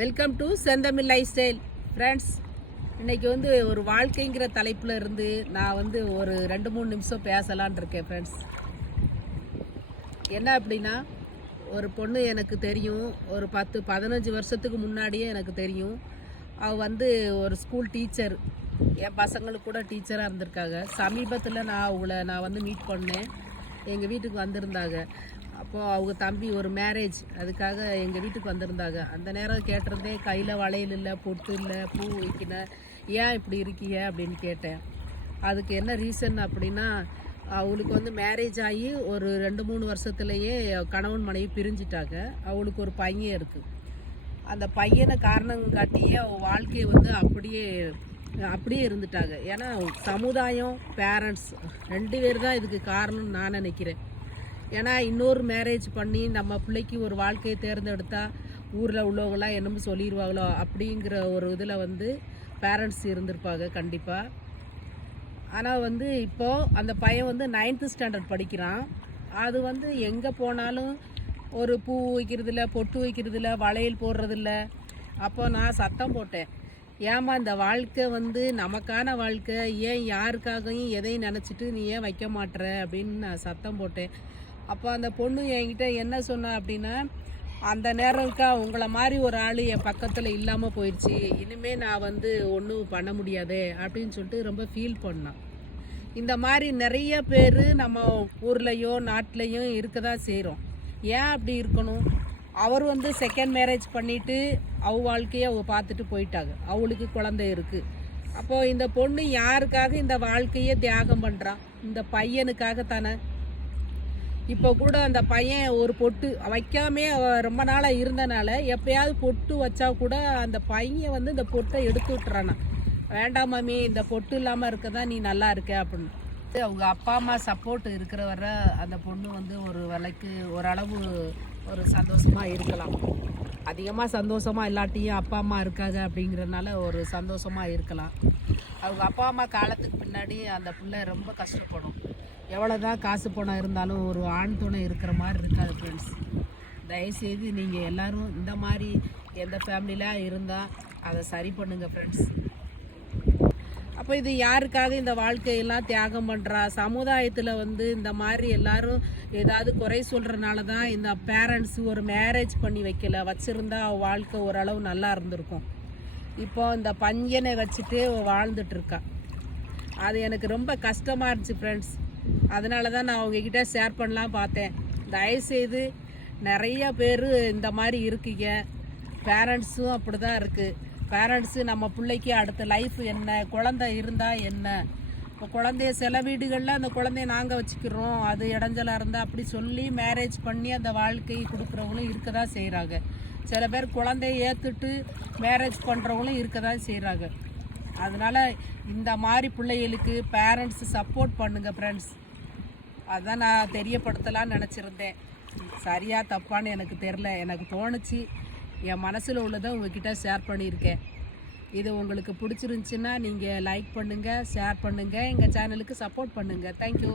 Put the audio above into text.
Welcome to செந்தமிழ் life style friends. இன்றைக்கி ஒரு வாழ்க்கைங்கிற தலைப்பில் இருந்து நான் ஒரு 2-3 நிமிஷம் பேசலான் இருக்கேன் ஃப்ரெண்ட்ஸ். என்ன அப்படின்னா, ஒரு பொண்ணு எனக்கு தெரியும். ஒரு 10-15 வருஷத்துக்கு முன்னாடியே எனக்கு தெரியும். அவள் ஒரு ஸ்கூல் டீச்சர், என் பசங்களுக்கு கூட டீச்சராக இருந்திருக்காங்க. சமீபத்தில் நான் மீட் பண்ணேன். எங்கள் வீட்டுக்கு வந்திருந்தாங்க. அப்போது அவங்க தம்பி ஒரு மேரேஜ், அதுக்காக எங்கள் வீட்டுக்கு வந்திருந்தாங்க. அந்த நேரம் கேட்டிருந்தேன், கையில் வளையல் இல்லை, பொட்டு இல்லை, பூ வைக்கல, ஏன் இப்படி இருக்கீங்க அப்படின்னு கேட்டேன். அதுக்கு என்ன ரீசன் அப்படின்னா, அவளுக்கு மேரேஜ் ஆகி ஒரு 2-3 வருஷத்துலேயே கணவன் மனைவி பிரிஞ்சிட்டாங்க. அவளுக்கு ஒரு பையன் இருக்குது. அந்த பையனை காரணம் காட்டியே அவள் வாழ்க்கையை அப்படியே இருந்துட்டாங்க. ஏன்னா சமுதாயம், பேரண்ட்ஸ் 2 பேர் தான் இதுக்கு காரணம்னு நான் நினைக்கிறேன். ஏன்னா இன்னொரு மேரேஜ் பண்ணி நம்ம பிள்ளைக்கு ஒரு வாழ்க்கையை தேர்ந்தெடுத்தா ஊரில் உள்ளவங்களாம் என்னமோ சொல்லிடுவாங்களோ அப்படிங்கிற ஒரு இதில் பேரண்ட்ஸ் இருந்திருப்பாங்க கண்டிப்பாக. ஆனால் இப்போது அந்த பையன் 9th ஸ்டாண்டர்ட் படிக்கிறான். அது எங்கே போனாலும் ஒரு பூ வைக்கிறதில்ல, பொட்டு வைக்கிறதில்ல, வளையல் போடுறதில்ல. அப்போ நான் சத்தம் போட்டேன், ஏமா இந்த வாழ்க்கை நமக்கான வாழ்க்கை, ஏன் யாருக்காகவும் எதையும் நினச்சிட்டு நீ ஏன் வைக்க மாட்டுற அப்படின்னு நான் சத்தம் போட்டேன். அப்போ அந்த பொண்ணு என்கிட்ட என்ன சொன்னா அப்படின்னா, அந்த நேரம்க்கா உங்களை மாதிரி ஒரு ஆள் என் பக்கத்தில் இல்லாமல் போயிடுச்சு, இனிமேல் நான் ஒன்றும் பண்ண முடியாதே அப்படின்னு சொல்லிட்டு ரொம்ப ஃபீல் பண்ணான். இந்த மாதிரி நிறைய பேர் நம்ம ஊர்லேயோ நாட்டிலையும் இருக்க தான் செய்கிறோம். ஏன் அப்படி இருக்கணும்? அவர் செகண்ட் மேரேஜ் பண்ணிவிட்டு வாழ்க்கையை பார்த்துட்டு போயிட்டாங்க. அவளுக்கு குழந்தை இருக்குது. அப்போது இந்த பொண்ணு யாருக்காக இந்த வாழ்க்கையை தியாகம் பண்ணுறான்? இந்த பையனுக்காக தானே. இப்போ கூட அந்த பையன் ஒரு பொட்டு வைக்காமே ரொம்ப நாளாக இருந்தனால எப்போயாவது பொட்டு வச்சா கூட அந்த பையன் இந்த பொட்டை எடுத்து விட்டுறானா, வேண்டாம் மாமி இந்த பொட்டு இல்லாமல் இருக்க தான் நீ நல்லா இருக்க அப்படின்னு. அவங்க அப்பா அம்மா சப்போர்ட் இருக்கிற வர அந்த பொண்ணு ஒரு வேலைக்கு ஓரளவு ஒரு சந்தோஷமாக இருக்கலாம். அதிகமாக சந்தோஷமாக இல்லாட்டியும் அப்பா அம்மா இருக்காங்க அப்படிங்கிறதுனால ஒரு சந்தோஷமாக இருக்கலாம். அவங்க அப்பா அம்மா காலத்துக்கு பின்னாடி அந்த பிள்ளை ரொம்ப கஷ்டப்படும். எவ்வளோதான் காசு பணம் இருந்தாலும் ஒரு ஆண் துணை இருக்கிற மாதிரி இருக்காது ஃப்ரெண்ட்ஸ். தயவுசெய்து நீங்கள் எல்லோரும் இந்த மாதிரி எந்த ஃபேமிலியில் இருந்தால் அதை சரி பண்ணுங்கள் ஃப்ரெண்ட்ஸ். அப்போ இது யாருக்காக இந்த வாழ்க்கையெல்லாம் தியாகம் பண்ணுறா? சமுதாயத்தில் இந்த மாதிரி எல்லாரும் ஏதாவது குறை சொல்கிறனால தான் இந்த பேரண்ட்ஸ் ஒரு மேரேஜ் பண்ணி வச்சுருந்தா வாழ்க்கை ஓரளவு நல்லா இருந்திருக்கும். இப்போ இந்த பையனை வச்சுட்டு வாழ்ந்துட்டுருக்கா. அது எனக்கு ரொம்ப கஷ்டமாக இருந்துச்சு ஃப்ரெண்ட்ஸ். அதனால தான் நான் அவங்கக்கிட்ட ஷேர் பண்ணலாம் பார்த்தேன். தயவுசெய்து நிறைய பேர் இந்த மாதிரி இருக்கீங்க. பேரண்ட்ஸும் அப்படி தான் இருக்குது. பேரண்ட்ஸு நம்ம பிள்ளைக்கு அடுத்த லைஃப் என்ன, குழந்தை இருந்தால் என்ன. இப்போ குழந்தைய சில வீடுகளில் அந்த குழந்தைய நாங்கள் வச்சுக்கிறோம், அது இடைஞ்சலாக இருந்தால் அப்படி சொல்லி மேரேஜ் பண்ணி அந்த வாழ்க்கையை கொடுக்குறவங்களும் இருக்க தான் செய்கிறாங்க. சில பேர் குழந்தைய ஏற்றுட்டு மேரேஜ் பண்ணுறவங்களும் இருக்க தான் செய்கிறாங்க. அதனால் இந்த மாதிரி பிள்ளைகளுக்கு பேரண்ட்ஸு சப்போர்ட் பண்ணுங்கள் ஃப்ரெண்ட்ஸ். அதுதான் நான் தெரியப்படுத்தலான்னு நினச்சிருந்தேன். சரியாக தப்பான்னு எனக்கு தெரில. எனக்கு தோணுச்சு, என் மனசில் உள்ளதை உங்ககிட்ட ஷேர் பண்ணியிருக்கேன். இது உங்களுக்கு பிடிச்சிருந்துச்சின்னா நீங்கள் லைக் பண்ணுங்கள், ஷேர் பண்ணுங்கள், எங்கள் சேனலுக்கு சப்போர்ட் பண்ணுங்கள். தேங்க்யூ.